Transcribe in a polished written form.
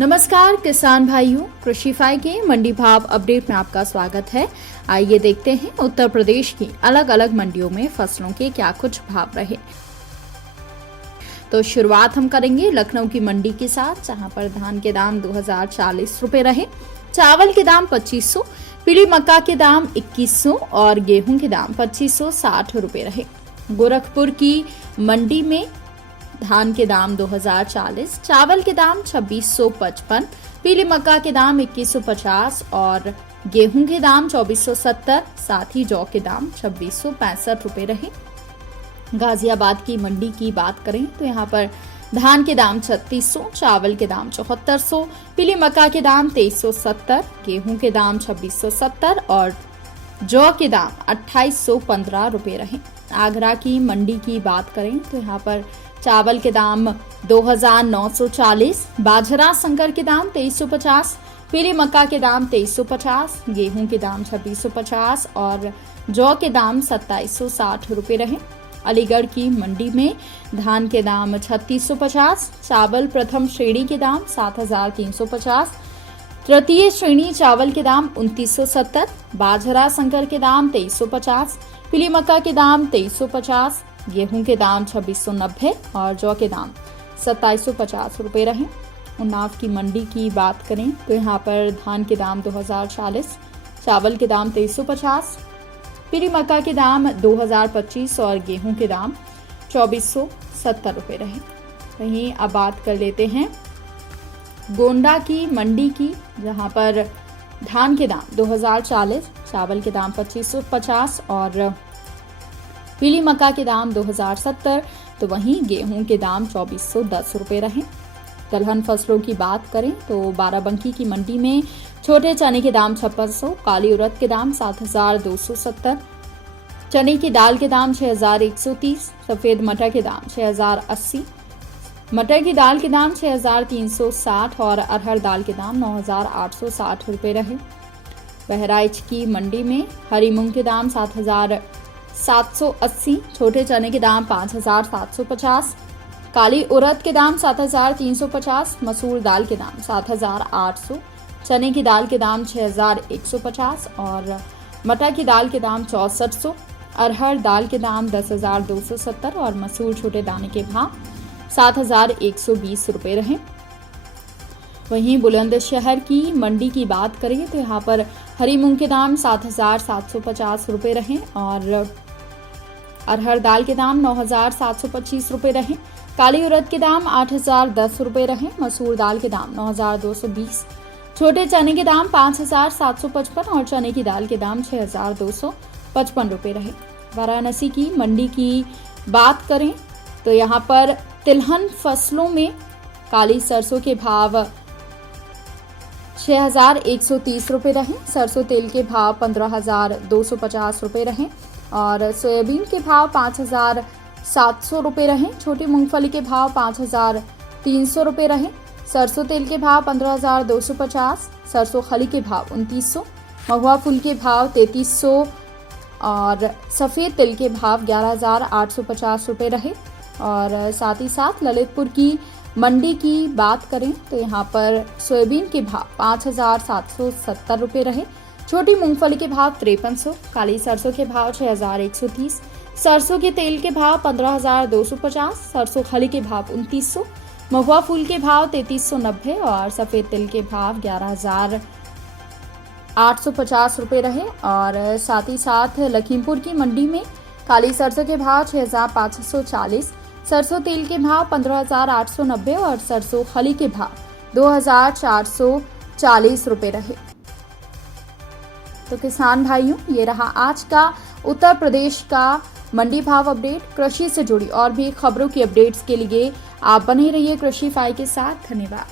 नमस्कार किसान भाइयों, कृषिफाई के मंडी भाव अपडेट में आपका स्वागत है। आइए देखते हैं उत्तर प्रदेश की अलग अलग मंडियों में फसलों के क्या कुछ भाव रहे। तो शुरुआत हम करेंगे लखनऊ की मंडी के साथ, जहां पर धान के दाम 2040 रुपए रहे, चावल के दाम 2500, पीली मक्का के दाम 2100 और गेहूं के दाम 2560 रुपए रहे। गोरखपुर की मंडी में धान के दाम 2040, चावल के दाम 2655, पीली मक्का के दाम 2150 और गेहूं के दाम 2470, साथ ही जौ के दाम 2665 रुपए रहे। गाजियाबाद की मंडी की बात करें तो यहाँ पर धान के दाम 3600, चावल के दाम 7400, पीली मक्का के दाम 2370, गेहूं के दाम 2670 और जौ के दाम 2815 रुपए रहे। आगरा की मंडी की बात करें तो यहाँ पर चावल के दाम 2940, बाजरा संकर के दाम 2350, पीली मक्का के दाम 2350, गेहूं के दाम 2650 और जौ के दाम 2760 रुपए रहे। अलीगढ़ की मंडी में धान के दाम 3650, चावल प्रथम श्रेणी के दाम 7350, तृतीय श्रेणी चावल के दाम 2970, बाजरा संकर के दाम 2350, पीली मक्का के दाम 2350, गेहूं के दाम 2690 और जौ के दाम 2750 रुपए रहे। उन्नाव की मंडी की बात करें तो यहाँ पर धान के दाम 2040, चावल के दाम 2350, पीली मक्का के दाम 2025 और गेहूं के दाम 2470 रुपए रहे। वहीं अब बात कर लेते हैं गोंडा की मंडी की, जहां पर धान के दाम 2040, चावल के दाम 2550 और पीली मक्का के दाम 2070, तो वहीं गेहूं के दाम 2410 रुपए रहे। दलहन फसलों की बात करें तो बाराबंकी की मंडी में छोटे चने के दाम 5600, काली उड़द के दाम 7270, चने की दाल के दाम 6130, सफेद मटर के दाम 6080, मटर की दाल के दाम 6360 और अरहर दाल के दाम 9860 रुपए रहे। बहराइच की मंडी में हरी मूंग के दाम 7780, छोटे चने के दाम 5750, काली उड़द के दाम 7350, मसूर दाल के दाम 7800, चने की दाल के दाम 6150 और मटर की दाल के दाम 6400, अरहर दाल के दाम 10270 और मसूर छोटे दाने के भाव 7120 रुपए रहे। वहीं बुलंदशहर की मंडी की बात करें तो यहाँ पर हरी मूंग के दाम 7750 रुपए रहे और अरहर दाल के दाम 9725 रुपए रहे, काली उड़द के दाम 8010 रुपए रहे, मसूर दाल के दाम 9220, छोटे चने के दाम 5755 और चने की दाल के दाम 6255 रुपए रहे। वाराणसी की मंडी की बात करें तो यहाँ पर तिलहन फसलों में काली सरसों के भाव 6130 रुपए रहे, सरसों तेल के भाव 15250 रुपए रहे और सोयाबीन के भाव 5700 रुपए रहे, छोटी मूंगफली के भाव 5300 रुपए रहे, सरसों तेल के भाव 15250, सरसों खली के भाव 2900, महुआ फूल के भाव 3300 और सफेद तिल के भाव 11850 रुपए रहे। और साथ ही साथ ललितपुर की मंडी की बात करें तो यहाँ पर सोयाबीन के भाव 5770 रुपए रहे, छोटी मूंगफली के भाव 5300, काली सरसों के भाव 6130, सरसों के तेल के भाव 15250, सरसों खली के भाव 2900, महुआ फूल के भाव 3390 और सफेद तिल के भाव 11850 रुपए रहे। और साथ ही साथ लखीमपुर की मंडी में काली सरसों के भाव 6540, सरसों तेल के भाव 15890 और सरसों खली के भाव 2440 रुपए रहे। तो किसान भाइयों, ये रहा आज का उत्तर प्रदेश का मंडी भाव अपडेट। कृषि से जुड़ी और भी खबरों की अपडेट्स के लिए आप बने रहिए कृषिफाई के साथ। धन्यवाद।